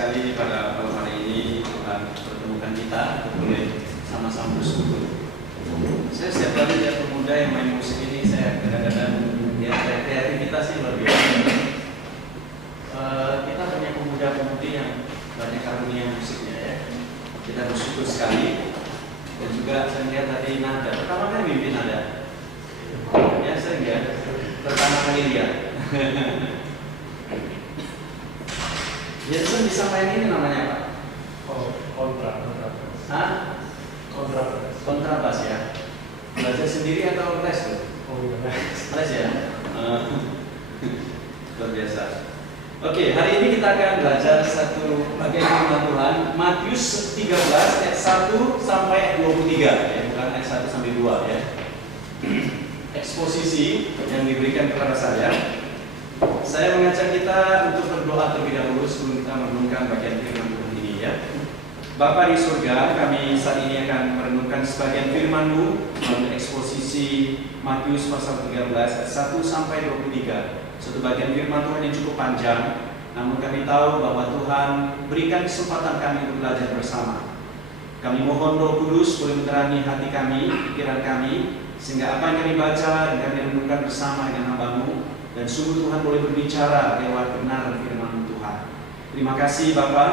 sekali pada malam hari ini Tuhan pertemukan kita boleh sama-sama bersekutu. Saya setiap kali lihat pemuda yang main musik ini, saya kadang-kadang ya kreativitas sih luar biasa. Kita punya pemuda-pemudi yang banyak karunia musiknya ya. Kita bersyukur sekali. Dan juga saya lihat tadi nada. Pertama kali mimpin nada. Ya saya lihat. Pertama kali lihat. Jason bisa main ini namanya apa? Oh, kontrabas. Hah? Kontrabas ya. Belajar sendiri atau les tuh? Oh iya. Les ya. Luar biasa. Oke, hari ini kita akan belajar satu bagian firman Tuhan, Matius 13 ayat 1 sampai ayat 23 ya, bukan ayat 1 sampai 2 ya. Eksposisi yang diberikan kepada saya. Saya mengajak kita untuk berdoa terlebih dahulu sebelum kita merenungkan bagian firman Tuhan ini ya. Bapa di surga, kami saat ini akan merenungkan sebagian firman-Mu melalui eksposisi Matius pasal 13 ayat 1 sampai 23. Satu bagian firman Tuhan yang cukup panjang, namun kami tahu bahwa Tuhan berikan kesempatan kami untuk belajar bersama. Kami mohon Roh Kudus boleh menerangi hati kami, pikiran kami, sehingga apa yang kami baca dan kami renungkan bersama dengan hamba-Mu, dan sungguh Tuhan boleh berbicara lewat kebenaran firman Tuhan. Terima kasih Bapa,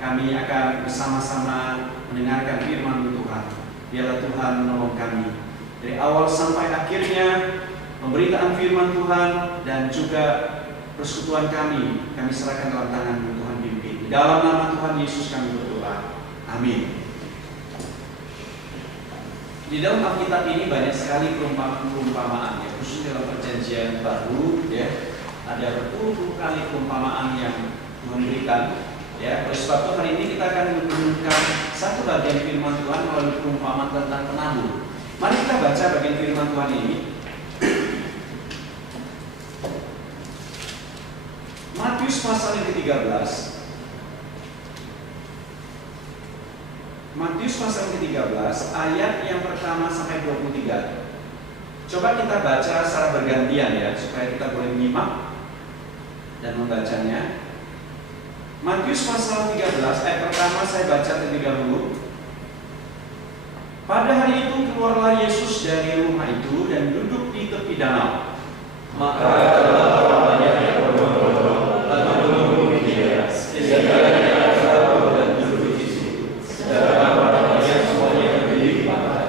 kami akan bersama-sama mendengarkan firman Tuhan. Biarlah Tuhan menolong kami dari awal sampai akhirnya, pemberitaan firman Tuhan dan juga persekutuan kami serahkan dalam tangan-Mu Tuhan pimpin. Di dalam nama Tuhan Yesus kami berdoa. Amin. Di dalam Alkitab ini banyak sekali perumpamaan ya, khususnya dalam Perjanjian Baru ya, ada berpuluh-puluh kali perumpamaan yang Tuhan berikan ya. Oleh sebab itu hari ini kita akan merenungkan satu bagian firman Tuhan melalui perumpamaan tentang penabur. Mari kita baca bagian firman Tuhan ini. Matius pasal yang ke-13. Matius pasal ke-13 ayat yang pertama sampai 23. Coba kita baca secara bergantian ya, supaya kita boleh menyimak dan membacanya. Matius pasal 13 ayat pertama saya baca terlebih dahulu. Pada hari itu keluarlah Yesus dari rumah itu dan duduk di tepi danau. Maka datanglah banyak yang berbondong-bondong lalu menunggu dia, sehingga dia tahu dan duduk di situ. Sedangkan orang-orangnya semuanya berdiri di pantai.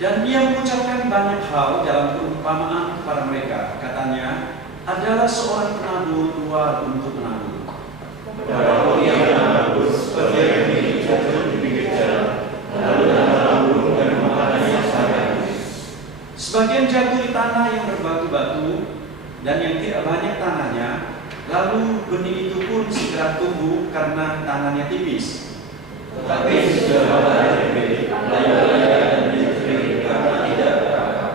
Dan dia mengucapkan banyak hal dalam perumpamaan kepada mereka. Katanya, adalah seorang penabur keluar untuk menabur. Orang yang menabur seperti yang jatuh di pinggir jalan, lalu menabur dan memakannya sampai habis. Sebagian jatuh di tanah yang berbatu-batu dan yang tidak banyak tanahnya, lalu benih itu pun segera tumbuh karena tanahnya tipis. Tetapi sudah matahari terbit, layu-layu dan dikering karena tidak berakar.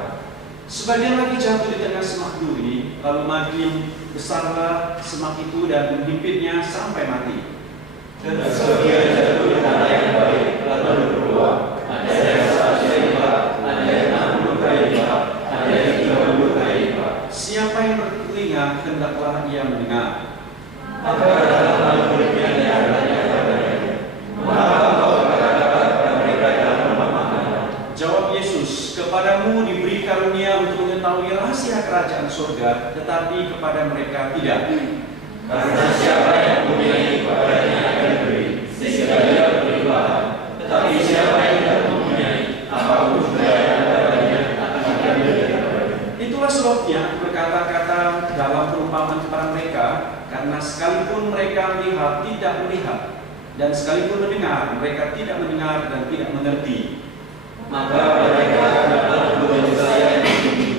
Sebagian lagi jatuh di tengah semak duri, lalu makin besarlah semak itu dan menghimpitnya sampai mati. Dan sebagian jatuh di tanah yang baik, lalu berbuah. Ada yang 100 kali lipat, ada yang 60 kali lipat, ada yang 30 kali lipat. Siapa yang bertelinga, hendaklah ia mendengar. Maka datanglah murid-Nya dan bertanya kepadanya, mengapa engkau berkata-kata kepada mereka dalam perumpamaan? Jawab Yesus, kepadamu diberi karunia untuk mengetahui rahasia kerajaan surga, tetapi kepada mereka tidak. Karena siapa yang mempunyai kepadanya akan diberi, sehingga dia berlimpahan. Tetapi siapa yang tidak mempunyai, apapun juga yang ada padanya akan diambil daripadanya. Itulah sebabnya berkata-kata dalam perumpamaan kepada mereka, karena sekalipun mereka melihat tidak melihat, dan sekalipun mendengar mereka tidak mendengar dan tidak mengerti. Maka mereka adalah dua saya yang begini.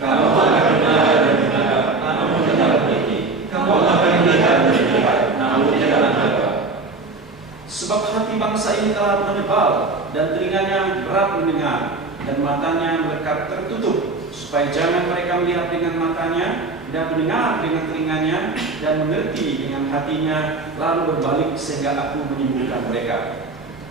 Kamu akan dengar dan mendengar, namun tidak mengerti. Kamu akan melihat dan melihat, namun tidak menangkap. Sebab hati bangsa ini telah menebal, dan telinganya berat mendengar, dan matanya melekat tertutup, supaya jangan mereka melihat dengan matanya, dan mendengar dengan telinganya, dan mengerti dengan hatinya, lalu berbalik sehingga aku menyembuhkan mereka.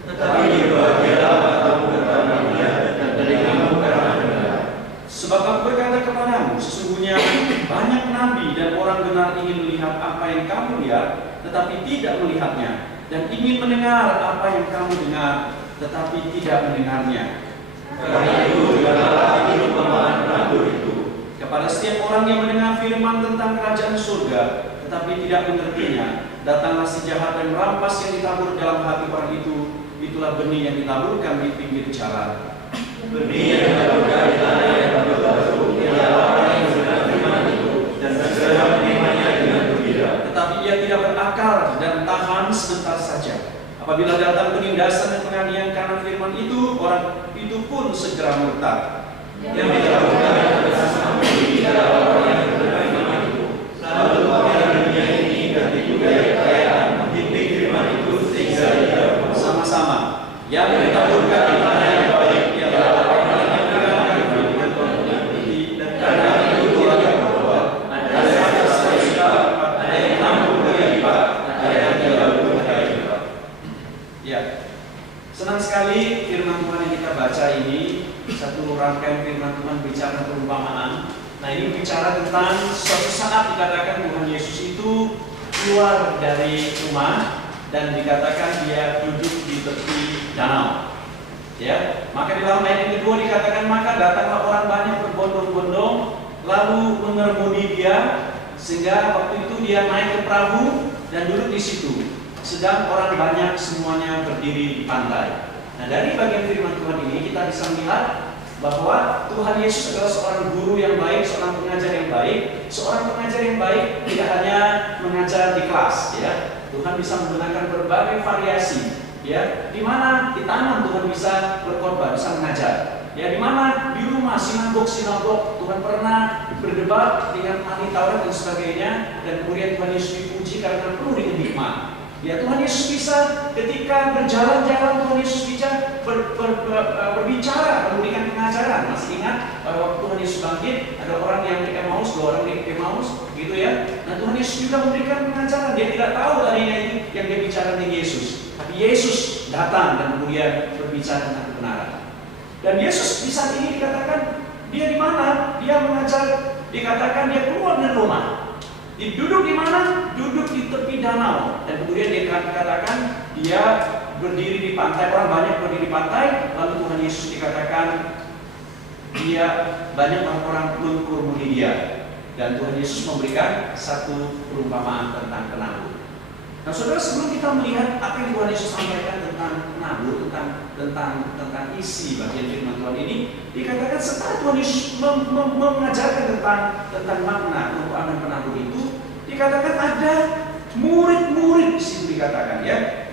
Tetapi berbahagialah matamu karena melihat dan telingamu karena mendengar. Sebab Sebab aku berkata kepadamu, sesungguhnya banyak nabi dan orang benar ingin melihat apa yang kamu lihat, tetapi tidak melihatnya, dan ingin mendengar apa yang kamu dengar, tetapi tidak mendengarnya. Karena itu, dengarlah perumpamaan penabuh itu kepada setiap orang yang mendengar firman tentang kerajaan surga, tetapi tidak mengertinya. Datanglah si jahat dan merampas yang ditabur dalam hati orang itu. Itulah benih yang ditaburkan di pinggir jalan. Benih yang ditaburkan di tanah yang batu-batu ialah orang yang mendengar firman itu dan segera menerimanya dengan gembira. Tetapi ia tidak berakal dan tahan sebentar saja. Apabila datang penindasan dan penganiayaan karena firman itu, orang itu pun segera murtad. Yang ditaburkan atas bumi adalah orang yang mendengar firman itu, lalu kemudian dunia ini dan juga kekayaan menghimpit firman itu sehingga ia sama-sama. Yang ditaburkan di tanah yang baik ialah orang yang mendengarkan firman itu dan karena itu dia berbuat. Ada yang 100 kali, ada yang 60 kali lipat, ada yang 30 kali lipat. Ya, senang sekali firman Tuhan yang kita baca ini. Satu rangkaian firman Tuhan bicara perumpamaan. Nah, ini bicara tentang suatu saat dikatakan Tuhan Yesus itu keluar dari rumah dan dikatakan dia duduk di tepi danau. Ya, maka di dalam ayat yang kedua dikatakan maka datanglah orang banyak berbondong-bondong lalu mengerumuni dia, sehingga waktu itu dia naik ke perahu dan duduk di situ. Sedang orang banyak semuanya berdiri di pantai. Nah, dari bagian firman Tuhan ini kita bisa melihat bahwa Tuhan Yesus adalah seorang guru yang baik, seorang pengajar yang baik. Seorang pengajar yang baik tidak hanya mengajar di kelas, ya. Tuhan bisa menggunakan berbagai variasi, ya. Di mana di taman Tuhan bisa berkhotbah, bisa mengajar. Ya, di mana di rumah sinagog Tuhan pernah berdebat dengan ahli Taurat dan sebagainya, dan kemudian Tuhan Yesus dipuji karena penuh dengan hikmat. Ya, Tuhan Yesus bisa ketika berjalan-jalan, Tuhan Yesus bisa berbicara, memberikan pengajaran. Masih ingat waktu Tuhan Yesus bangkit, ada orang yang di Emmaus, 2 orang di Emmaus, gitu ya. Nah, Tuhan Yesus juga memberikan pengajaran. Dia tidak tahu tadinya itu yang dia bicara dengan Yesus, tapi Yesus datang dan kemudian berbicara tentang kebenaran. Dan Yesus di saat ini dikatakan dia di mana? Dia mengajar. Dikatakan dia keluar dari rumah. Duduk di mana? Duduk di tepi danau. Dan kemudian dia katakan dia berdiri di pantai. Orang banyak berdiri di pantai. Lalu Tuhan Yesus dikatakan dia banyak orang mengurmuni dia. Dan Tuhan Yesus memberikan satu perumpamaan tentang penabur. Nah, saudara, sebelum kita melihat apa yang Tuhan Yesus sampaikan tentang penabur, tentang isi bagian firman Tuhan ini, dikatakan setelah Tuhan Yesus mengajarkan tentang makna perumpamaan penabur itu, dikatakan ada murid-murid di situ dikatakan, ya.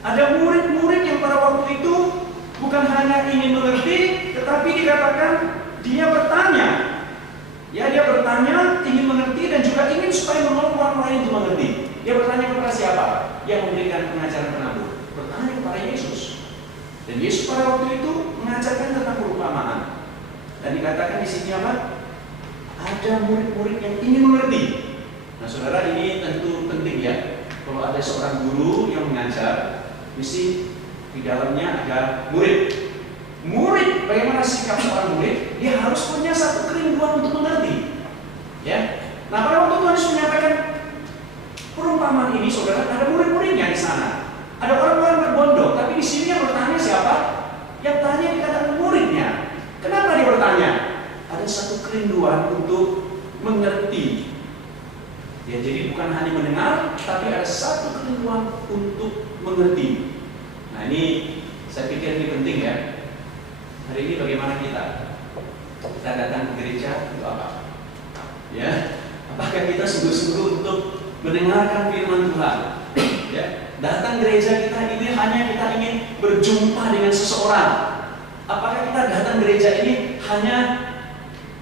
Ada murid-murid yang pada waktu itu bukan hanya ingin mengerti, tetapi dikatakan dia bertanya. Ya, dia bertanya, ingin mengerti dan juga ingin supaya menolong orang lain untuk mengerti. Dia bertanya kepada siapa? Yang memberikan pengajaran penabur. Bertanya kepada Yesus. Dan Yesus pada waktu itu mengajarkan tentang perumpamaan. Dan dikatakan di sini apa? Ada murid-murid yang ingin mengerti. Nah, saudara, ini tentu penting, ya. Kalau ada seorang guru yang mengajar, mesti di dalamnya ada murid. Murid, bagaimana sikap seorang murid? Dia harus punya satu kerinduan untuk mengerti. Ya. Nah, pada waktu Tuhan Yesus menyampaikan perumpamaan ini, saudara, ada murid-muridnya di sana. Ada orang-orang berbondong, tapi di sini yang bertanya siapa? Yang tanya dikatakan muridnya. Kenapa dia bertanya? Ada satu kerinduan untuk mengerti. Ya, jadi bukan hanya mendengar, tapi ada satu kerinduan untuk mengerti. Nah, ini saya pikir ini penting, ya. Hari ini bagaimana kita? Kita datang ke gereja untuk apa? Ya, apakah kita sungguh-sungguh untuk mendengarkan firman Tuhan? Ya, datang gereja kita ini hanya kita ingin berjumpa dengan seseorang. Apakah kita datang gereja ini hanya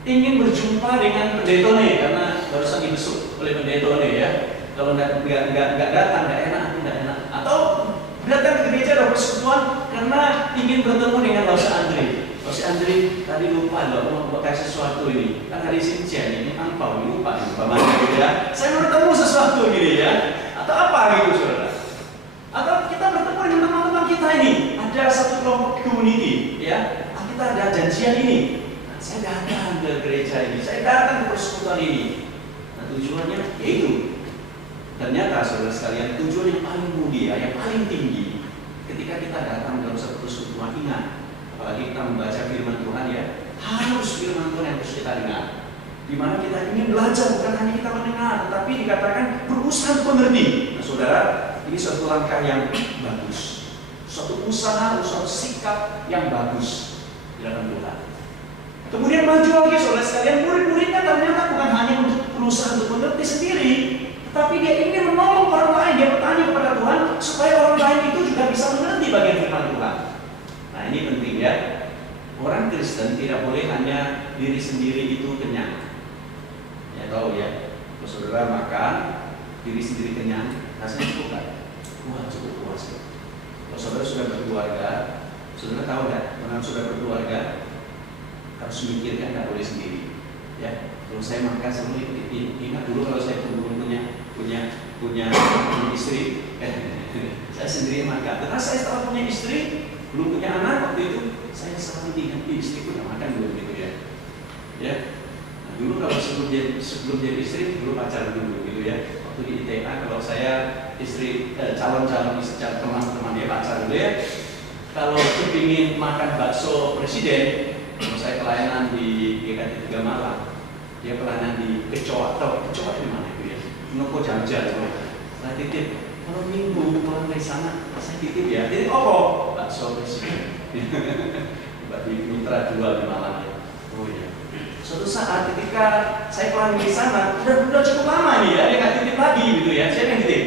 ingin berjumpa dengan pendetone karena barusan dibesuk oleh pendetone, ya? Kalau nggak datang, nggak enak. Atau datang ke gereja atau persekutuan karena ingin bertemu dengan Lause Andri. Lause Andri tadi lupa loh mau kasih sesuatu ini. Kan hari Sincia ini angpau lupa ya. Saya mau bertemu sesuatu gini, ya. Atau apa gitu, saudara? Atau kita bertemu dengan teman-teman kita ini. Ada satu kelompok community, ya. Kita ada janjian ini. Nah, saya saya datang ke gereja ini, saya datang ke persekutuan ini. Nah, tujuannya yaitu ternyata saudara sekalian, tujuan yang paling mulia, yang paling tinggi ketika kita datang dalam satu persekutuan, ingat, apalagi kita membaca firman Tuhan ya, harus firman Tuhan yang harus kita dengar. Di mana kita ingin belajar, bukan hanya kita mendengar, tetapi dikatakan berusaha untuk mengerti. Nah saudara, ini suatu langkah yang bagus, suatu usaha, suatu sikap yang bagus di dalam Tuhan. Kemudian maju lagi saudara sekalian, murid-muridnya ternyata bukan hanya untuk berusaha untuk mengerti sendiri, tetapi dia ingin menolong orang lain. Dia bertanya kepada Tuhan supaya orang lain itu juga bisa mengerti bagian firman Tuhan. Nah ini penting ya. Orang Kristen tidak boleh hanya diri sendiri itu kenyang. Ya tahu ya, kalau saudara makan diri sendiri kenyang, rasanya cukup kan? Wah cukup puas. Kalau saudara sudah berkeluarga, saudara tahu nggak? Kalau sudah berkeluarga harus mikirkan, nggak boleh sendiri. Ya, kalau saya makan sendiri, ingat dulu kalau saya belum punya istri, saya sendiri makan. Karena saya setelah punya istri, belum punya anak waktu itu, saya selalu ingat istriku udah makan dulu gitu ya. Ya. Dulu kalau sebelum jadi istri, dulu pacaran dulu gitu ya. Waktu di ITA, kalau saya istri calon-calon teman-teman dia pacar dulu ya. Kalau kepingin makan bakso presiden, kalau saya pelayanan di GKT 3 Malang, dia pelayanan di Kecoa. Tahu Kecoa di mana itu ya? Noko Jamja. Saya titip. Kalau minggu pulang dari sana, saya titip ya. Titip apa? Bakso presiden. Di Mitra 2 di Malang ya. Oh iya. Suatu saat ketika saya pulang di sana, udah cukup lama nih ya, dia nggak titip lagi gitu ya. Siapa yang titip?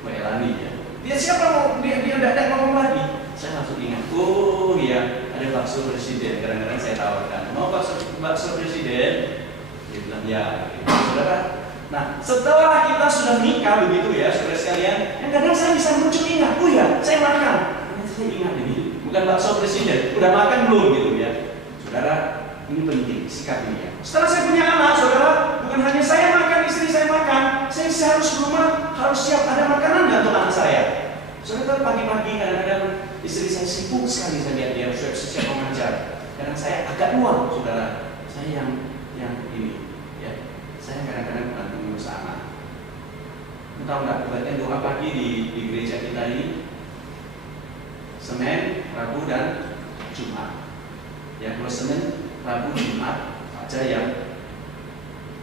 Mbak Elani ya. Dia siapa mau dia tidak ngomong lagi. Saya langsung ingat, oh iya ada bakso presiden. Kadang-kadang saya tawarkan, mau bakso presiden? Dia bilang ya. Gitu. Saudara, nah setelah kita sudah menikah begitu ya, saudara sekalian, yang kadang saya bisa muncul ingat, oh ya saya makan. Saya ingat ini, bukan bakso presiden, udah makan belum gitu ya, saudara. Ini penting, sikap ini ya. Setelah saya punya anak, saudara, bukan hanya saya makan, istri saya makan, saya harus rumah, harus siap ada makanan nggak untuk anak saya. Saudara, pagi-pagi kadang-kadang istri saya sibuk sekali, saya lihat dia siap mengajar. Kadang saya agak luang, saudara. Saya yang ini, ya. Saya kadang-kadang bantu ngurus anak. Tahu nggak, kebaikan doa pagi di gereja kita ini Senin, Rabu, dan Jumat. Ya, kalau Senin, Rabu, Jumat aja yang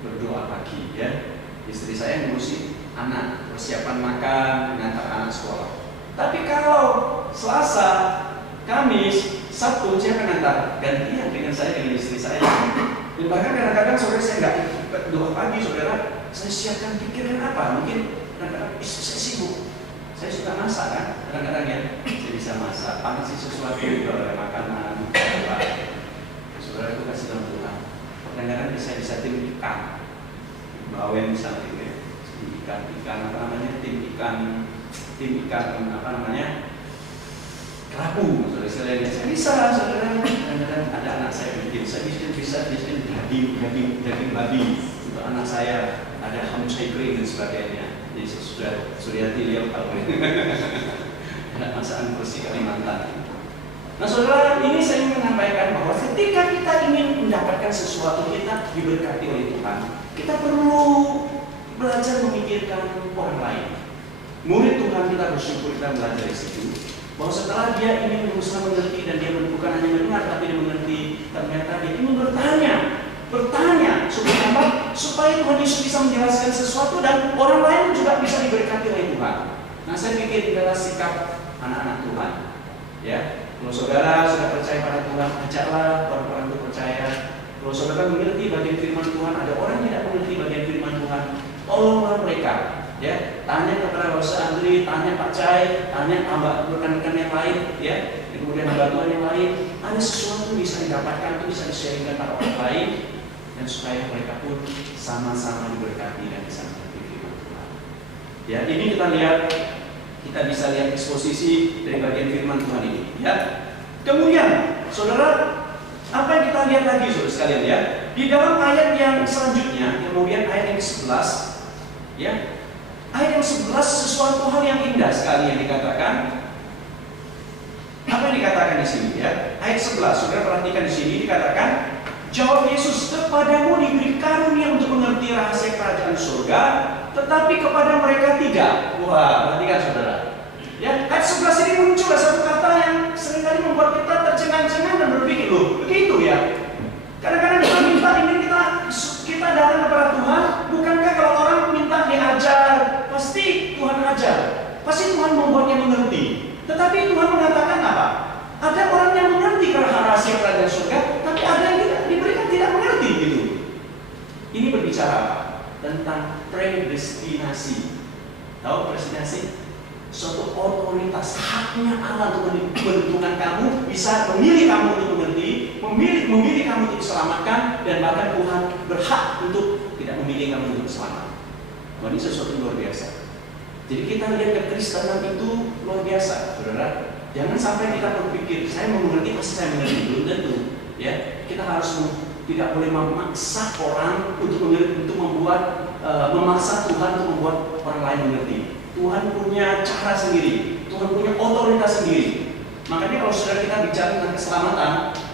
berdoa pagi ya. Istri saya ngurusin anak, persiapan makan, mengantar anak sekolah. Tapi kalau Selasa, Kamis, Sabtu saya akan antar gantian dengan saya dengan istri saya. Dan bahkan kadang-kadang saudara saya nggak doa pagi, saudara saya siapkan pikiran apa? Mungkin kadang-kadang istri saya sibuk. Saya suka masak kan, kadang-kadang ya saya bisa masak, panasi sesuatu kalau ada makanan, apa. Saudara itu kasih dalam Tuhan. Kadang-kadang saya bisa tim ikan, bawen misalnya gitu ya, ikan apa namanya, tim ikan apa namanya, kerapu. Saudara saya bisa, saudara. Kadang-kadang ada anak saya bikin, saya bisa daging babi untuk anak saya, ada hamsai kering dan sebagainya. Jadi sudah lihat tahu. Ada masakan bersih Kalimantan. Nah saudara, ini saya ingin menyampaikan bahwa ketika kita ingin mendapatkan sesuatu, kita diberkati oleh Tuhan, kita perlu belajar memikirkan orang lain. Murid Tuhan kita bersyukur kita belajar di situ, bahwa setelah dia ingin berusaha mengerti dan dia bukan hanya mendengar tapi dia mengerti, ternyata dia ingin bertanya supaya apa? Supaya Tuhan Yesus bisa menjelaskan sesuatu dan orang lain juga bisa diberkati oleh Tuhan. Nah saya pikir adalah sikap anak-anak Tuhan, ya. Kalau saudara sudah percaya pada Tuhan, ajaklah orang-orang itu percaya. Kalau saudara mengerti bagian firman Tuhan, ada orang yang tidak mengerti bagian firman Tuhan, tolonglah mereka. Ya, tanya kepada Bapak Andri, tanya Pak Cai, tanya rekan-rekan yang lain, ya. Kemudian Tuhan yang lain, ada sesuatu bisa didapatkan, itu bisa di-sharingkan pada orang lain, dan supaya mereka pun sama-sama diberkati dan bisa mengerti firman Tuhan. Ya, ini kita lihat. Kita bisa lihat eksposisi dari bagian firman Tuhan ini, ya. Kemudian, saudara, apa yang kita lihat lagi, saudara sekalian, ya? Di dalam ayat yang selanjutnya, kemudian ayat yang 11, ya. Ayat yang 11 sesuatu hal yang indah sekali yang dikatakan. Apa yang dikatakan di sini, ya? Ayat 11, saudara perhatikan di sini dikatakan, Jawab Yesus, kepadamu diberi karunia untuk mengerti rahasia kerajaan surga, tetapi kepada mereka tidak. Wah, perhatikan saudara. Ya, ayat 11 ini muncul satu kata yang seringkali membuat kita tercengang-cengang dan berpikir, loh, begitu ya. Kadang-kadang kita minta ini kita datang kepada Tuhan, bukankah kalau orang minta diajar, pasti Tuhan ajar, pasti Tuhan membuatnya mengerti. Tetapi Tuhan mengatakan apa? Ada orang yang mengerti rahasia kerajaan surga, tapi ada yang diberikan tidak mengerti gitu. Ini berbicara apa? Tentang predestinasi. Tahu predestinasi? Suatu otoritas, haknya Allah untuk menentukan kamu, bisa memilih kamu untuk mengerti, memilih kamu untuk diselamatkan, dan bahkan Tuhan berhak untuk tidak memilih kamu untuk selamat. Wah, ini sesuatu yang luar biasa. Jadi kita lihat kekristenan itu luar biasa, saudara. Jangan sampai kita berpikir, saya mau mengerti, pasti saya mengerti. Belum tentu. Ya, kita harus tidak boleh memaksa orang untuk membuat, memaksa Tuhan untuk membuat orang lain mengerti. Tuhan punya cara sendiri, Tuhan punya otoritas sendiri. Makanya kalau saudara kita bicara tentang keselamatan,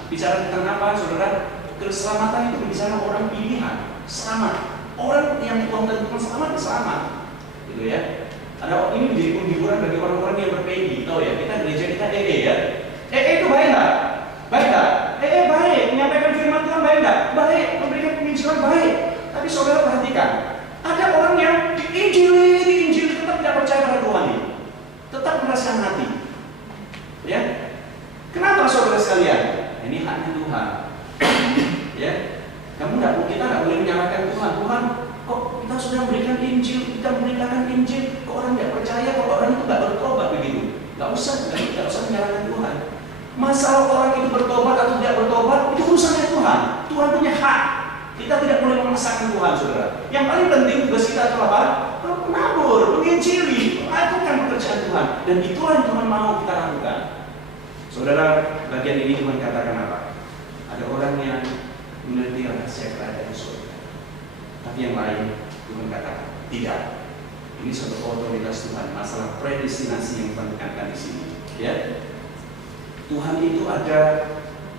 bicara tentang apa, saudara? Keselamatan itu bicara orang pilihan, selamat. Orang yang Tuhan tentukan selamat, selamat, gitu ya. Ada ini menjadi penghiburan bagi orang-orang yang berpedi. Tahu ya, kita gereja kita ya. Itu baik nggak? Baik nggak? Baik. Menyampaikan firman Tuhan baik nggak? Baik. Memberikan penginjilan baik. Tapi saudara perhatikan, ada orang yang diinjili tetap tidak percaya pada Tuhan ini, tetap meraskan hati. Ya, kenapa saudara sekalian? Ini haknya Tuhan. Ya, kita nggak boleh menyalahkan Tuhan. Tuhan, kok kita sudah memberikan Injil, kita memberitakan Injil, kok orang tidak percaya, kok orang itu nggak bertobat begitu? Nggak usah menyalahkan Tuhan. Masalah orang itu bertobat atau tidak bertobat itu urusannya Tuhan. Tuhan punya hak. Kita tidak boleh memaksakan Tuhan, saudara. Yang paling penting tugas kita adalah apa? Menabur, menginjili, melakukan pekerjaan Tuhan. Dan itulah yang Tuhan mau kita lakukan. Saudara, bagian ini Tuhan katakan apa? Ada orang yang mengerti rahasia kerajaan surga, tapi yang lain Tuhan katakan tidak. Ini suatu otoritas Tuhan. Masalah predestinasi yang Tuhan tekankan di sini. Ya, Tuhan itu ada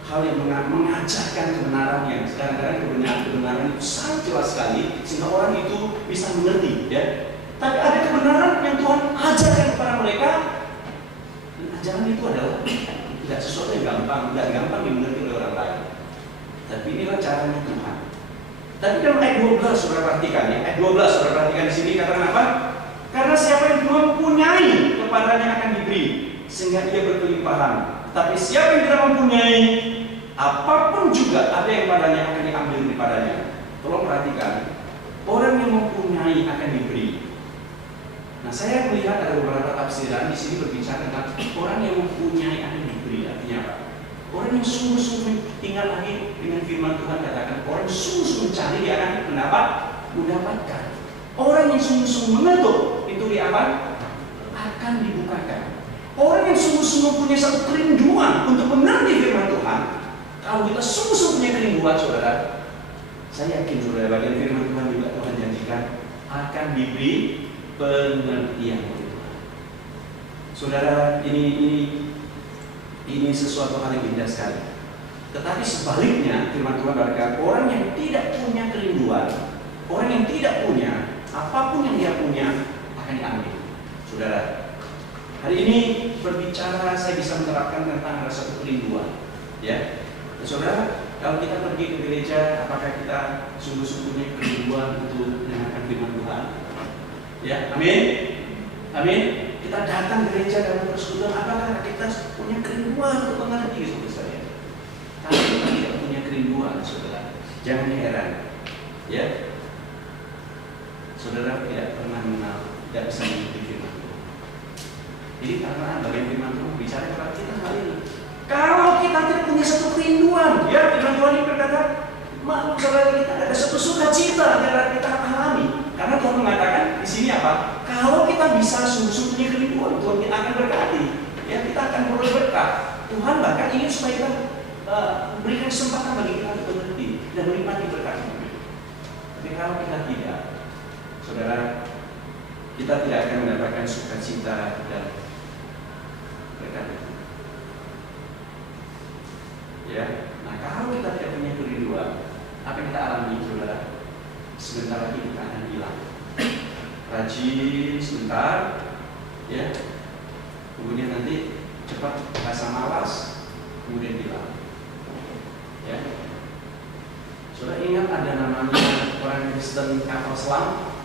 hal yang mengajarkan kebenaran yang kadang-kadang kebenaran itu sangat jelas sekali sehingga orang itu bisa mengerti. Ya, tapi ada kebenaran yang Tuhan ajarkan kepada mereka, dan ajaran itu adalah tidak sesuatu yang tidak gampang dimengerti oleh orang lain. Tapi inilah caranya Tuhan. Tapi dalam ayat 12 saudara perhatikan ya, ayat 12 saudara perhatikan di sini katakan apa? Karena siapa yang mempunyai kepadanya akan diberi sehingga ia berkelimpahan. Tapi siapa yang tidak mempunyai, apapun juga ada yang padanya akan diambil daripadanya. Tolong perhatikan, orang yang mempunyai akan diberi. Nah, saya melihat ada beberapa tafsiran di sini berbicara tentang orang yang mempunyai akan diberi. Artinya apa? Orang yang sungguh-sungguh tinggal lagi dengan firman Tuhan katakan, orang yang sungguh-sungguh mencari dia akan mendapatkan. Orang yang sungguh-sungguh mengetuk pintu dia akan dibukakan. Orang yang sungguh-sungguh punya satu kerinduan untuk mengerti firman Tuhan. Kalau kita sungguh-sungguh punya kerinduan, saudara, saya yakin saudara, bagian firman Tuhan juga Tuhan janjikan akan diberi pengertian oleh Tuhan. Saudara, ini sesuatu hal yang indah sekali. Tetapi sebaliknya, firman Tuhan berkata, orang yang tidak punya kerinduan, orang yang tidak punya, apapun yang dia punya akan diambil. Saudara, hari ini berbicara, saya bisa menerapkan tentang rasa kerinduan. Ya, saudara, kalau kita pergi ke gereja, apakah kita sungguh-sungguhnya kerinduan untuk mendengarkan firman Tuhan? Ya, amin, amin. Kita datang ke gereja dalam persekutuan, apakah kita punya kerinduan untuk mengerti, saudara saya? Kalau kita tidak punya kerinduan, saudara, jangan heran, ya, saudara tidak pernah mengenal, tidak bisa mengerti firman Tuhan. Jadi karena bagian firman Tuhan bicara kepada kita hal ini. Kalau kita tidak punya satu kerinduan, ya, firman Tuhan ini berkata, maklum saudara, kita ada satu sukacita yang kita alami. Karena Tuhan mengatakan di sini apa? Kalau kita bisa sungguh-sungguh punya kerinduan, Tuhan kita akan berkati. Ya, kita akan beroleh berkat. Tuhan bahkan ingin supaya kita berikan kesempatan bagi kita untuk mengerti dan menikmati berkat itu. Tapi kalau kita tidak, saudara, kita tidak akan mendapatkan sukacita dan berkat itu. Ya, nah kalau kita tidak punya kerinduan, apa yang kita alami, saudara? Sebentar lagi kita akan hilang. Rajin sebentar, ya. Kemudian nanti cepat rasa malas, kemudian hilang. Ya. Saudara ingat ada namanya orang Kristen kapal selam?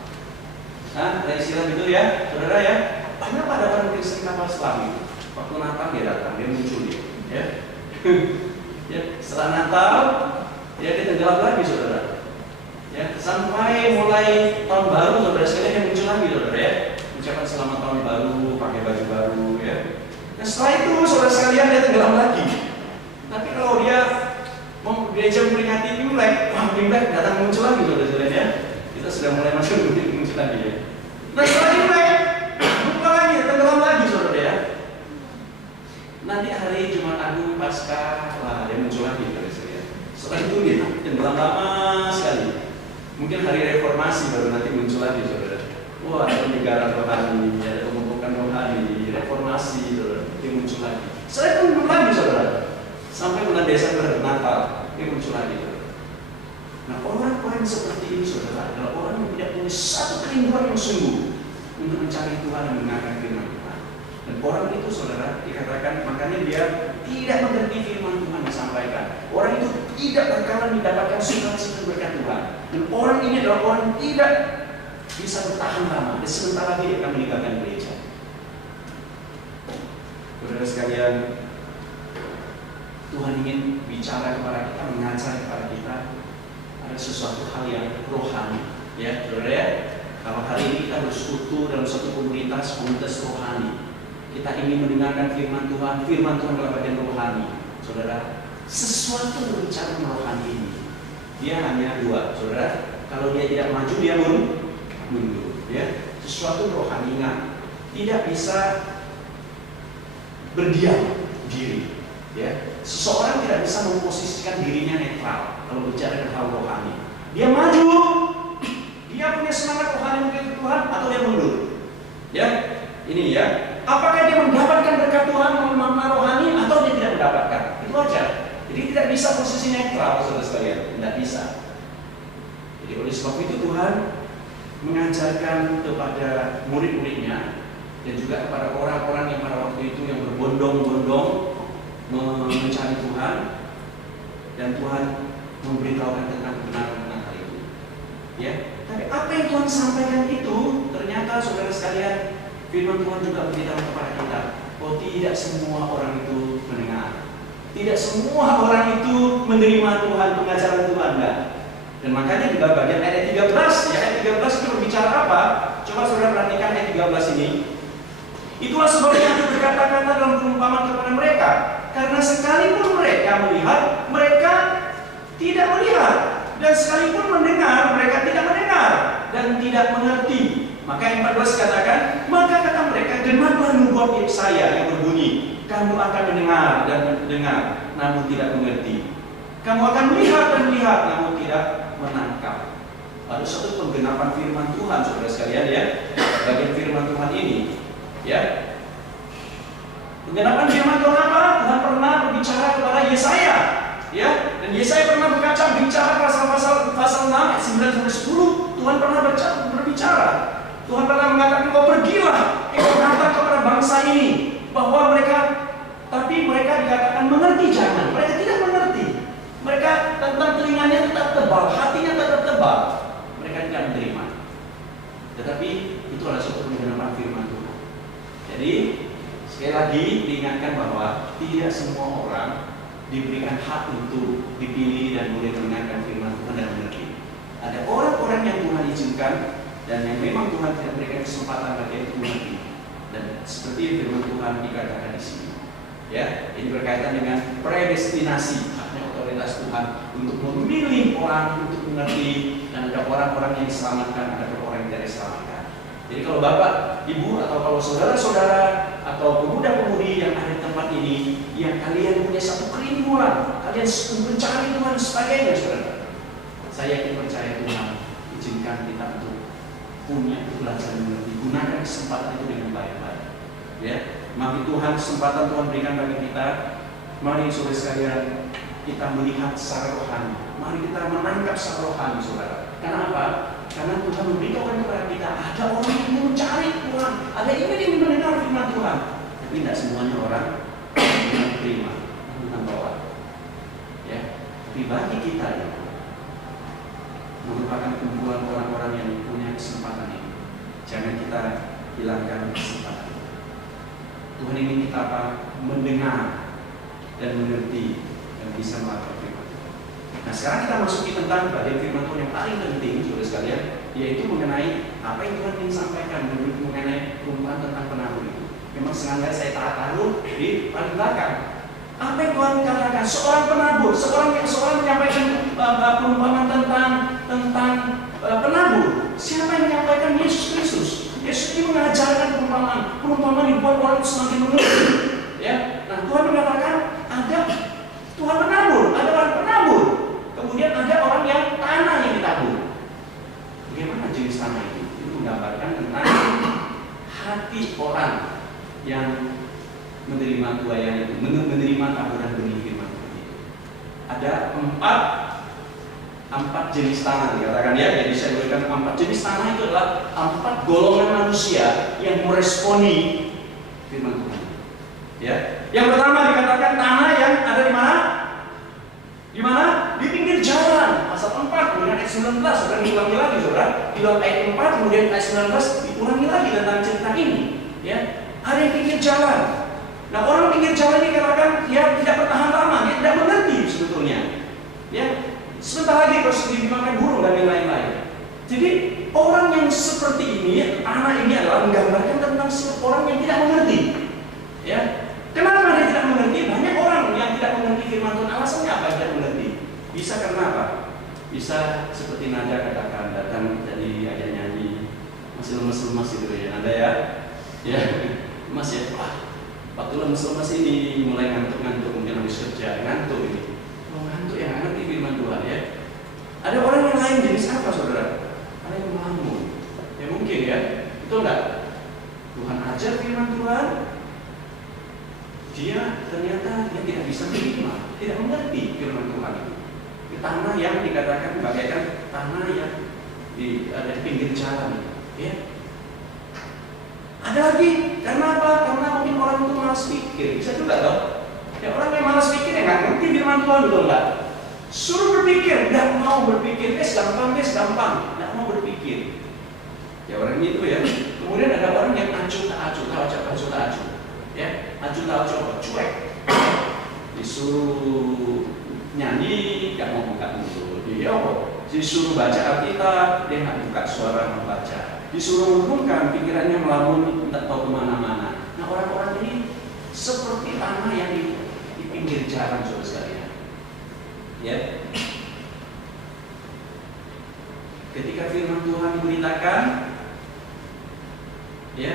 Nah, ada istilah gitu ya, saudara ya. Kenapa ada orang Kristen kapal selam itu? Waktu Natal dia datang, dia muncul ya. Ya, setelah Natal, ya dia tenggelam lagi, saudara. Ya, sampai mulai tahun baru, saudara sekalian dia muncul lagi, saudara ya. Ucapan selamat tahun baru, pakai baju baru, ya. Nah, setelah itu, saudara sekalian dia tenggelam lagi. Tapi kalau dia mau gereja memperingati Imlek, Imlek datang muncul lagi, saudara sekalian ya. Kita sudah mulai masuk muncul lagi ya. Nah, setelah Imlek, lupa lagi, tenggelam lagi, saudara ya. Nanti hari Jumat Agung Paskah, wah dia muncul lagi, saudara sekalian. Setelah itu dia tenggelam lama sekali. Mungkin hari reformasi baru nanti muncul lagi, saudara. Wah, ada penyegaran rohani, ada pembentukan rohani, reformasi, saudara. Dia muncul lagi. Saya pun muncul lagi, saudara. Sampai bulan Desember Natal, dia muncul lagi, saudara. Nah, orang-orang seperti ini, saudara, adalah orang yang tidak punya satu kerinduan yang sungguh untuk mencari Tuhan dan mendengarkan firman Tuhan. Dan orang itu, saudara, dikatakan makanya dia tidak mengerti firman Tuhan disampaikan. Orang itu tidak bakalan mendapatkan sukacita berkat Tuhan. Dan orang ini adalah orang yang tidak bisa bertahan lama. Dan sebentar lagi dia akan meninggalkan gereja. Saudara sekalian, Tuhan ingin bicara kepada kita, mengajar kepada kita ada sesuatu hal yang rohani, ya, saudara ya. Kalau hari ini kita bersekutu dalam suatu komunitas rohani, kita ingin mendengarkan firman Tuhan adalah bagian rohani, saudara. Sesuatu yang berbicara rohani ini, dia hanya dua, saudara. Kalau dia tidak maju, dia mundur, ya. Sesuatu rohani tidak bisa berdiam diri, ya. Seseorang tidak bisa memposisikan dirinya netral kalau bicara tentang rohani. Dia maju, dia punya semangat rohani untuk Tuhan, atau dia mundur, ya. Ini ya. Apakah dia mendapatkan berkat Tuhan melalui makna rohani atau dia tidak mendapatkan? Itu aja. Jadi tidak bisa posisi netral, saudara sekalian, tidak bisa. Jadi oleh sebab itu Tuhan mengajarkan kepada murid-muridnya dan juga kepada orang-orang yang pada waktu itu yang berbondong-bondong mencari Tuhan, dan Tuhan memberitahukan tentang kebenaran tentang hal itu. Ya, tapi apa yang Tuhan sampaikan itu ternyata, saudara sekalian, firman Tuhan juga beritahu kepada kita, oh tidak semua orang itu mendengar, tidak semua orang itu menerima Tuhan, pengajaran Tuhan, enggak. Dan makanya di bagian ayat 13, ya, ayat 13 itu berbicara apa? Coba saudara perhatikan ayat 13 ini. Itulah sebabnya aku berkata-kata dalam perumpamaan kepada mereka, karena sekalipun mereka melihat, mereka tidak melihat, dan sekalipun mendengar, mereka tidak mendengar dan tidak mengerti. Maka yang 14 katakan, maka kata mereka, dengarlah nubuat Yesaya yang berbunyi, kamu akan mendengar dan mendengar, namun tidak mengerti. Kamu akan melihat dan melihat, namun tidak menangkap. Ada suatu penggenapan firman Tuhan, saudara sekalian, ya. Bagian firman Tuhan ini, ya. Penggenapan firman Tuhan apa? Tuhan pernah berbicara kepada Yesaya, ya. Dan Yesaya pernah bicara pasal 6 ayat 9 sampai 10. Tuhan pernah berbicara. Tuhan pernah mengatakan, kau pergilah, engkau datang kepada bangsa ini, bahwa mereka dikatakan mengerti jangan. Mereka tidak mengerti. Mereka tentang telinganya tetap tebal, hatinya tetap tebal. Mereka tidak menerima. Tetapi itu adalah suatu penggenapan firman Tuhan. Jadi sekali lagi diingatkan bahwa tidak semua orang diberikan hak untuk dipilih dan boleh mendengarkan firman Tuhan dan mengerti. Ada orang-orang yang Tuhan izinkan dan yang memang Tuhan tidak berikan kesempatan bagi itu mengerti. Dan seperti firman Tuhan dikatakan di sini, ya, ini berkaitan dengan predestinasi, haknya otoritas Tuhan untuk memilih orang untuk mengerti, dan ada orang-orang yang diselamatkan, ada orang yang tidak diselamatkan. Jadi kalau bapak, ibu, atau kalau saudara-saudara atau pemuda-pemudi yang ada di tempat ini, yang kalian punya satu kerinduan, kalian mencari Tuhan sebagainya, saudara, saya yakin percaya Tuhan izinkan kita untuk punya belajar mengerti, gunakan kesempatan itu dengan baik-baik. Ya, mari Tuhan, kesempatan Tuhan berikan bagi kita. Mari saudara sekalian, kita melihat secara rohani. Mari kita menangkap secara rohani, saudara. Karena apa? Karena Tuhan memberitahukan kepada kita, ada orang yang ingin mencari Tuhan, ada yang ingin mendengar firman Tuhan, tapi tidak semuanya orang yang terima Tuhan bawa. Ya, tapi bagi kita ya, merupakan kumpulan orang-orang yang punya kesempatan ini. Jangan kita hilangkan kesempatan. Tuhan ingin kita apa? Mendengar dan mengerti dan bisa melakukan firman Tuhan. Nah, sekarang kita masuki tentang bagian firman Tuhan yang paling penting, saudara sekalian, yaitu mengenai apa yang Tuhan ingin sampaikan mengenai perumpamaan tentang penabur itu. Memang sengaja saya taruh di paling belakang. Apa yang Tuhan katakan? Seorang penabur, seorang menyampaikan perumpamaan tentang penabur. Siapa yang menyampaikan? Yesus Kristus. Yesus ini mengajarkan perumpamaan yang buat orang semakin mengerti. Ya, nah Tuhan mengatakan ada Tuhan penabur, ada orang penabur. Kemudian ada orang yang tanah yang ditabur. Bagaimana jenis tanah itu? Itu menggambarkan tentang hati orang yang menerima tuayan itu, menerima taburan benih firman Tuhan itu. Ada empat jenis tanah dikatakan ya. Jadi saya berikan 4 jenis tanah itu adalah 4 golongan manusia yang meresponi firman Tuhan. Ya, yang pertama dikatakan tanah yang ada di mana? Di mana? Di pinggir jalan. Pasal 4 kemudian ayat 19 akan diulangi lagi, saudara. Di dalam ayat 4 kemudian ayat 19 diulangi lagi tentang cerita ini. Ya, ada yang pinggir jalan. Nah, orang pinggir jalan ini katakan dia tidak bertahan lama, dia tidak mengerti sebetulnya. Ya, sebentar lagi terus dimakan burung dan yang lain-lain. Jadi orang yang seperti ini, tanah ini adalah menggambarkan tentang orang yang tidak mengerti. Ya, kenapa dia tidak mengerti? Banyak orang yang tidak mengerti firman Tuhan. Alasannya apa tidak mengerti? Bisa karena apa? Bisa seperti Nada katakan, datang dari ajak nyanyi, masih lemas-lemas gitu ya, Anda ya, ya, lemas ya, waktu lemas-lemas ini mulai ngantuk-ngantuk, mungkin habis kerja, ngantuk ini. Ngantuk ya, ngerti firman Tuhan ya. Ada orang yang lain jenis apa, saudara? Ada yang melamun. Ya mungkin ya, itu enggak. Tuhan ajar firman Tuhan, dia ternyata dia tidak bisa menerima, tidak mengerti firman Tuhan itu. Di tanah yang dikatakan bagaikan tanah yang ada di pinggir jalan, ya. Ada lagi, karena apa? Karena mungkin orang itu malas pikir, bisa juga dong. Ya orang yang malas pikir ya nggak ngerti firman Tuhan, betul nggak? Suruh berpikir, nggak mau berpikir, gampang, nggak mau berpikir. Ya orang itu ya. Kemudian ada orang yang acuh tak acuh, ya, acuh tak acuh, cuek. Disuruh nyanyi, nggak mau buka mulut, dia disuruh baca Alkitab, dia nggak buka suara membaca. Disuruh merenungkan, pikirannya melamun, tidak tahu kemana-mana. Nah orang-orang ini seperti tanah yang di pinggir jalan, saudara sekalian. Ya. Ketika firman Tuhan diberitakan, ya,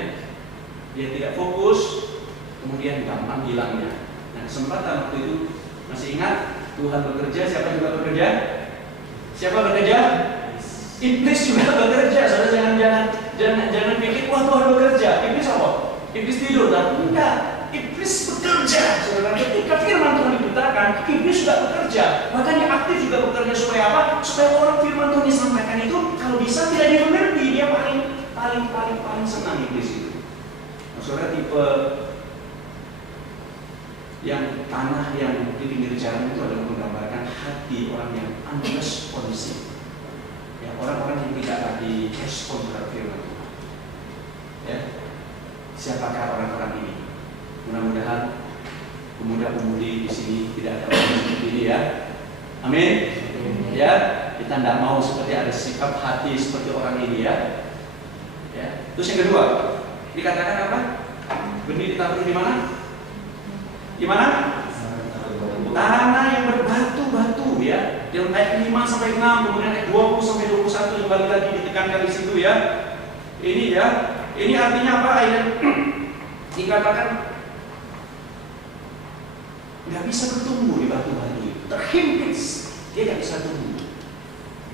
dia tidak fokus, kemudian gampang hilangnya. Nah kesempatan waktu itu masih ingat Tuhan bekerja, siapa juga bekerja? Siapa bekerja? Iblis juga bekerja. Saudara jangan pikir wah Tuhan bekerja. Iblis apa? Iblis tidur, tapi enggak. Iblis bekerja. Saudara, ketika firman Tuhan diberitakan, iblis juga bekerja. Makanya aktif juga bekerja supaya apa? Supaya orang firman Tuhan disampaikan itu kalau bisa tidak dimengerti. Dia paling senang iblis itu. Nah, saudara tipe yang tanah yang di pinggir jalan itu adalah menggambarkan hati orang yang unresponsive. Ya, orang-orang yang tidak lagi respon terhadap firman Tuhan. Ya, siapakah orang-orang ini? Mudah-mudahan pemuda-pemudi di sini tidak ada orang seperti ini ya. Amin. Ya, kita tidak mau seperti ada sikap hati seperti orang ini ya. Ya. Terus yang kedua, dikatakan apa? Benih ditabur di mana? Di mana? Tanah yang berbatu-batu ya. Yang ayat 5 sampai 6, kemudian ayat 20 sampai 21 kembali lagi ditekankan di situ ya. Ini ya. Ini artinya apa? Ayat dikatakan nggak bisa bertumbuh di batu-batu itu, terhimpit, dia nggak bisa tumbuh.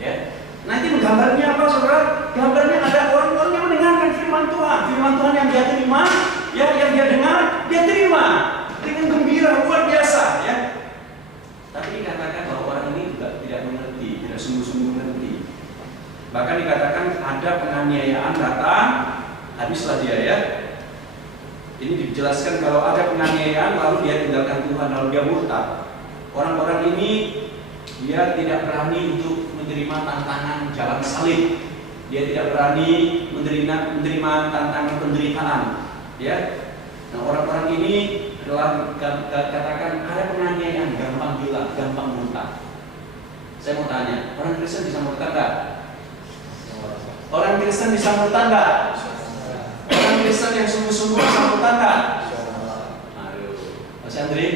Ya. Nanti menggambarnya apa, saudara? Gambarnya ada orang-orang yang mendengarkan firman Tuhan yang dia terima, ya, yang dia dengar, dia terima dengan gembira luar biasa, ya. Tapi Bahkan dikatakan ada penganiayaan datang, habislah dia ya. Ini dijelaskan kalau ada penganiayaan lalu dia tinggalkan Tuhan, lalu dia murtad. Orang-orang ini dia tidak berani untuk menerima tantangan jalan salib. Dia tidak berani menerima tantangan penderitaan. Ya. Nah, orang-orang ini adalah katakan ada penganiayaan, gampang hilang, gampang murtad. Saya mau tanya, orang Kristen bisa murtad nggak? Orang Kristen bisa murtad nggak? Orang Kristen yang sungguh-sungguh bisa murtad nggak? Aduh, Mas Andri.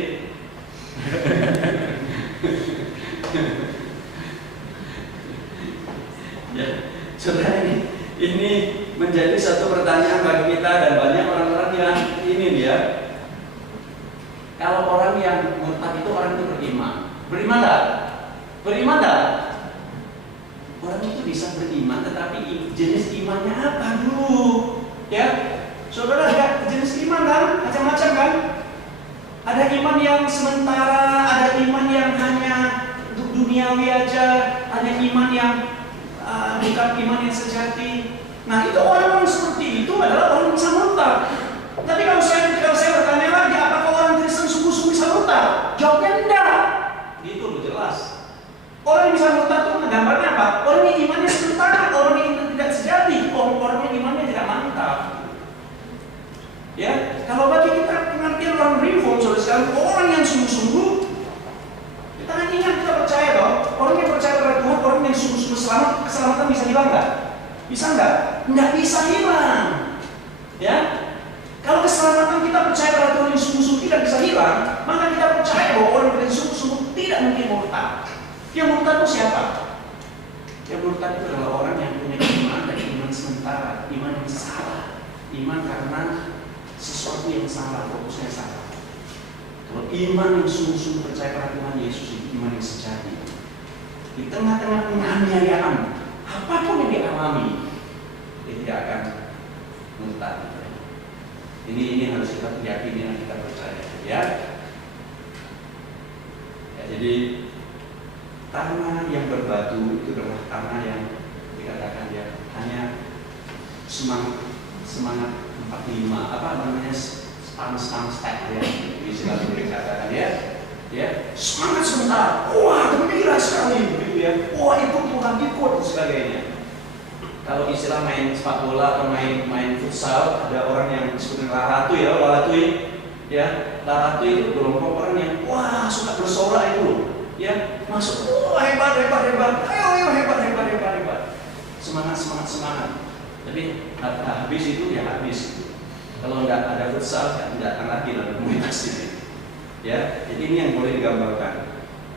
Ya, saudara, ini menjadi satu pertanyaan bagi kita dan banyak orang-orang yang ini dia. Kalau orang yang murtad itu orang itu beriman, beriman nggak? Beriman nggak? Orang itu bisa beriman, tetapi jenis imannya apa dulu? Ya, saudara lihat jenis iman kan, macam-macam kan? Ada iman yang sementara, ada iman yang hanya untuk duniawi aja, ada iman yang bukan iman yang sejati. Nah, itu orang-orang seperti itu adalah orang yang bisa murtad. Tapi kalau saya bertanya lagi, apakah orang Kristen sungguh-sungguh bisa murtad? Jawabnya enggak. Gitu loh, jelas. Orang yang bisa murtad itu menggambarnya apa? Orang yang imannya sementara, orang yang tidak sejati, orang yang imannya tidak mantap. Ya, kalau bagi kita pengertian orang reform, saudara sekalian, orang yang sungguh-sungguh, kita kan ingat, kita percaya dong, orang yang percaya kepada Tuhan, orang yang sungguh-sungguh selamat, keselamatan bisa hilang nggak? Bisa nggak? Nggak bisa hilang. Ya, kalau keselamatan kita percaya pada Tuhan yang sungguh-sungguh tidak bisa hilang, maka kita percaya bahwa orang yang sungguh-sungguh tidak mungkin murtad. Yang murtad itu siapa? Yang murtad itu adalah orang yang punya iman dan iman sementara, iman yang salah, iman karena sesuatu yang salah, fokusnya salah. Kalau iman yang sungguh-sungguh percaya pada Tuhan Yesus itu iman yang sejati. Di tengah-tengah penganiayaan, apapun yang dialami, dia tidak akan murtad. Ini harus kita yakini dan kita percaya, ya. Jadi tanah yang berbatu itu adalah tanah yang dikatakan dia hanya semangat 45 apa namanya stang stack ya, bisa dikatakan ya semangat sebentar, wah gembira sekali gitu ya, wah ikut Tuhan ikut dan sebagainya. Kalau istilah main sepak bola atau main futsal, ada orang yang disebut laratui ya, laratui itu kelompok orang yang wah suka bersorak itu ya, masuk wah hebat, ayo hebat, semangat. Tapi habis itu ya habis. Kalau nggak ada futsal ya nggak akan lagi dalam komunitas ini. Ya, jadi ini yang boleh digambarkan.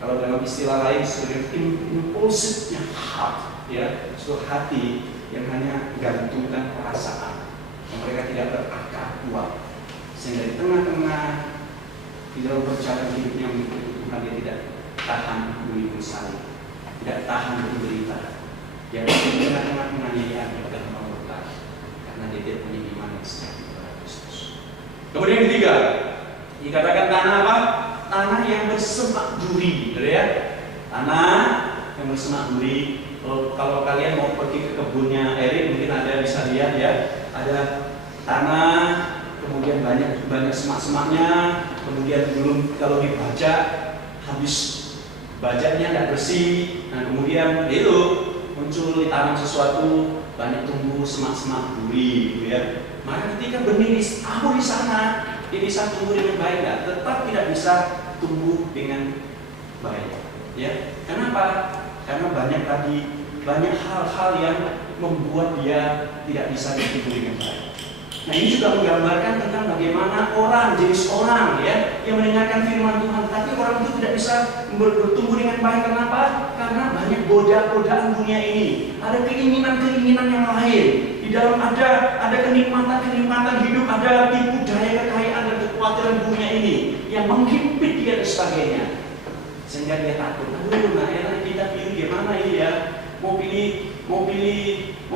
Kalau dalam istilah lain sebagai impulsifnya heart, ya, suatu hati yang hanya gantungkan perasaan, yang mereka tidak berakar kuat, sehingga di tengah-tengah di dalam perjalanan hidupnya mengikuti Tuhan dia tidak tahan memikul salib, tidak tahan menderita, yang di tengah-tengah penganiayaan dia gampang murtad karena dia tidak punya iman yang sejati kepada Kristus. Kemudian yang ketiga, dikatakan tanah apa? Tanah yang bersemak duri, ya. Tanah yang bersemak duri. Kalau kalian mau pergi ke kebunnya Erik, mungkin ada bisa lihat ya, ada tanah, kemudian banyak semak-semaknya, kemudian belum kalau dibajak habis bajaknya nggak bersih, nah kemudian itu muncul ditanam sesuatu banyak tumbuh semak-semak duri, gitu ya. Maka ketika benih ditabur di sana, dia bisa tumbuh dengan baik nggak? Tetap tidak bisa tumbuh dengan baik, ya. Kenapa? Karena banyak hal-hal yang membuat dia tidak bisa tumbuh dengan baik. Nah ini juga menggambarkan tentang bagaimana jenis orang ya yang mendengarkan firman Tuhan, tapi orang itu tidak bisa bertumbuh dengan baik. Kenapa? Karena banyak godaan dunia ini, ada keinginan yang lain. Di dalam ada kenikmatan hidup, ada tipu daya kekayaan dan kekhawatiran dunia ini yang menghimpit dia dan sebagainya, sehingga dia takut. Aduh, nah ya kita pilih gimana ini ya? Mau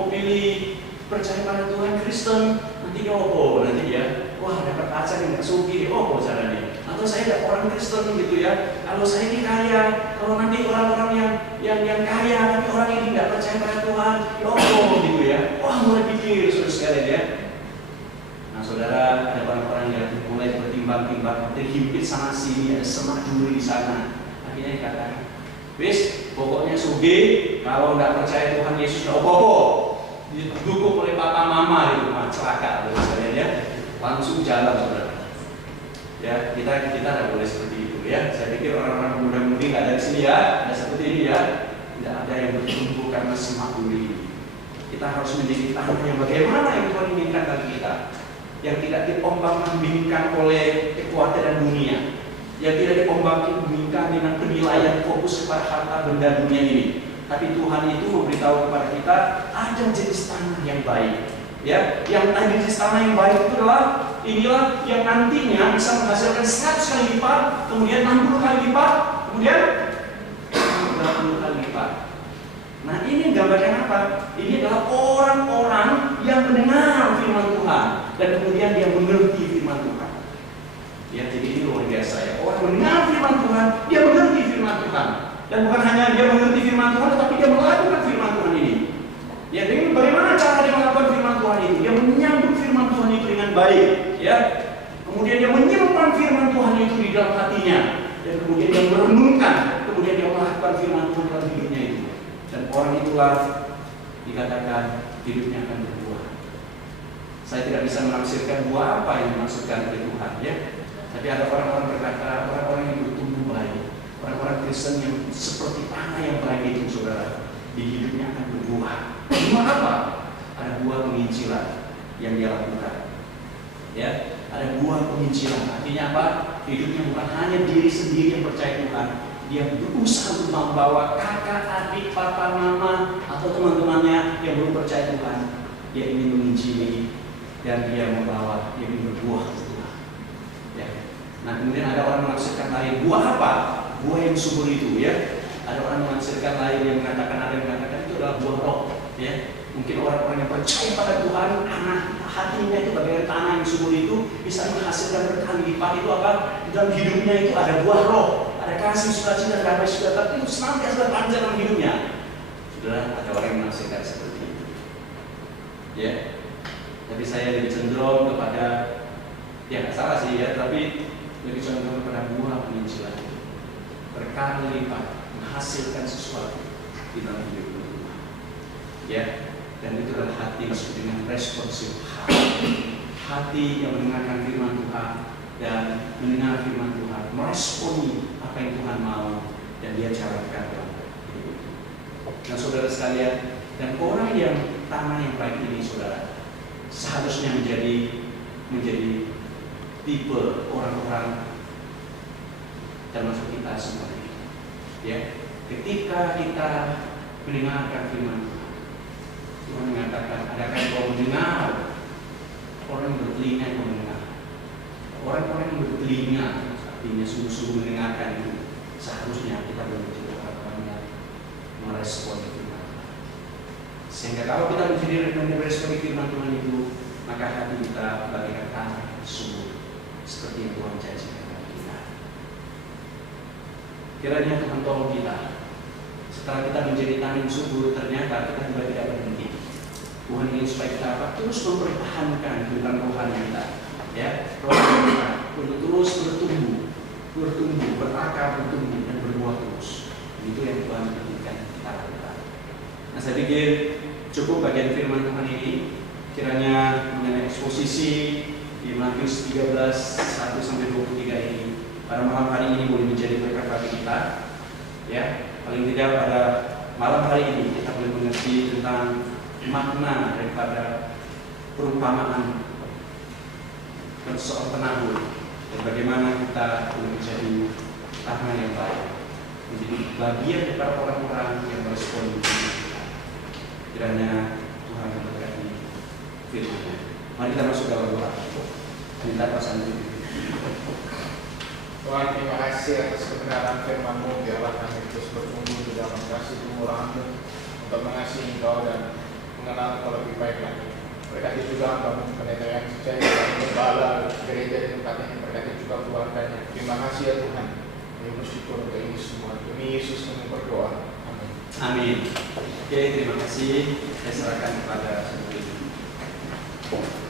pilih percaya pada Tuhan Kristen, nanti ya wah dapat pacar yang nggak suki, caranya. atau saya ada orang Kristen gitu ya. Kalau saya ini kaya, kalau nanti orang-orang yang kaya tapi orang ini nggak percaya pada Tuhan, gitu ya. Wah, mulai pikir saudara sekalian ya. Nah, saudara, ada orang-orang yang mulai bertimbang-timbang, terhimpit sana sini, ada semak duri di sana. Akhirnya dikatakan, wis, pokoknya suge, kalau nggak percaya Tuhan Yesus nggak apa-apa. Didukung oleh papa mama itu, celaka saudara sekalian ya. Langsung jalan saudara. Ya, kita tidak boleh seperti itu ya. Saya pikir orang-orang muda-mudi nggak ada di sini ya, ada seperti ini ya. Tidak ada yang bertumbuh karena semak duri. Kita harus menjadi tanah yang bagaimana yang Tuhan inginkan bagi kita, yang tidak diombang-ambingkan oleh kekuatan dan dunia, yang tidak diombang-ambingkan dengan penilaian fokus kepada harta benda dunia ini. Tapi Tuhan itu memberitahu kepada kita ada jenis tanah yang baik. Ya, yang tadi jenis tanah yang baik itu adalah inilah yang nantinya bisa menghasilkan 100 kali lipat, kemudian 60 kali lipat, kemudian 30 kali lipat. Nah, ini gambarnya apa? Ini adalah orang-orang yang mendengar firman Tuhan dan kemudian dia mengerti firman Tuhan. Ya, jadi ini luar biasa ya. Orang mendengar firman Tuhan, dia mengerti firman Tuhan. Dan bukan hanya dia mengerti firman Tuhan, tetapi dia melakukan firman Tuhan ini. Ya, jadi bagaimana cara dia melakukan firman Tuhan itu? Dia menyambut firman Tuhan itu dengan baik, ya. Kemudian dia menyimpan firman Tuhan itu di dalam hatinya, dan kemudian dia merenungkan, kemudian dia melakukan firman Tuhan dalam hidupnya itu. Dan orang itulah dikatakan hidupnya akan berbuah. Saya tidak bisa menafsirkan buah apa yang dimaksudkan oleh Tuhan, ya. Tapi ada orang-orang berkata, orang-orang yang bertumbuh baik, orang-orang Kristen yang seperti tanah yang baik itu, saudara, di hidupnya akan berbuah. Buah apa? Ada buah penginjilan yang dia lakukan. Ya, ada buah penginjilan. Artinya apa? Hidupnya bukan hanya diri sendiri yang percaya Tuhan. Dia berusaha untuk membawa kakak, adik, papa, mama, atau teman-temannya yang belum percaya Tuhan. Dia ingin menginjili dan dia membawa, dia ingin berbuah. Ya. Nah, kemudian ada orang menafsirkan lain, buah apa? Buah yang subur itu, ya. Ada orang menafsirkan lain yang mengatakan, ada yang mengatakan itu adalah buah roh, ya. Mungkin orang-orang yang percaya pada Tuhan, anak hatinya itu bagian tanah yang subur itu bisa menghasilkan berkali lipat. Itu apa? Di dalam hidupnya itu ada buah roh, ada kasih, sukacita, damai, sejahtera, itu senantiasa panjang dalam hidupnya. Saudara, ada orang yang menafsirkan seperti itu, ya. Tapi saya lebih cenderung kepada, ya nggak salah sih ya, tapi lebih cenderung kepada buah penginjilan, berkali lipat menghasilkan sesuatu di dalam hidup kita, ya. Dan itu adalah hati yang disebut dengan responsif hati yang mendengarkan firman Tuhan dan mendengar firman Tuhan, meresponi apa yang Tuhan mau dan dia jalankan dalam hidup itu. Nah, saudara sekalian, dan orang yang tanah yang baik ini, saudara, seharusnya menjadi tipe orang-orang termasuk kita semua ini, ya. Ketika kita mendengarkan firman Tuhan, Tuhan mengatakan, adakah kau mendengar? Orang yang bertelinga yang mendengar. Orang-orang yang bertelinga, artinya sungguh-sungguh mendengarkan itu, seharusnya kita menjadi orang-orang yang merespon firman Tuhan. Sehingga kalau kita menjadi merespon firman Tuhan itu, maka hati kita bagaikan tanah yang subur, seperti yang Tuhan janjikan kepada kita. Kiranya Tuhan tolong kita. Setelah kita menjadi tanah yang subur, ternyata kita juga tidak berhenti. Tuhan ingin supaya kita terus mempertahankan kehidupan rohani kita, ya, rohani kita untuk terus bertumbuh, berakar, bertumbuh dan berbuah terus. Itu yang Tuhan inginkan kita lakukan. Nah, saya pikir cukup bagian firman Tuhan ini. Kiranya mengenai eksposisi di Matius 13:1-23 ini pada malam hari ini boleh menjadi berkat bagi kita, ya. Paling tidak pada malam hari ini kita boleh mengerti tentang makna daripada perumpamaan soal penabur dan bagaimana kita boleh menjadi tanah yang baik, menjadi bagian daripada orang-orang yang merespon kita. Kiranya Tuhan memberkati firman-Nya. Mari kita masuk dalam doa. Minta pasangan diri. Tuhan, terima kasih atas kebenaran firman-Mu. Biarlah kami terus bertumbuh di dalam kasih kemurahan-Mu untuk mengasihi Engkau dan mengenal Engkau lebih baik lagi. Berkati juga Engkau pendeta yang suci, gembala gereja di tempat ini, berkati juga juga keluarganya. Terima kasih ya Tuhan. Kami bersyukur untuk ini semua. Demi Yesus kami berdoa. Amin. Amin. Oke, terima kasih. Saya serahkan kepada Saudara.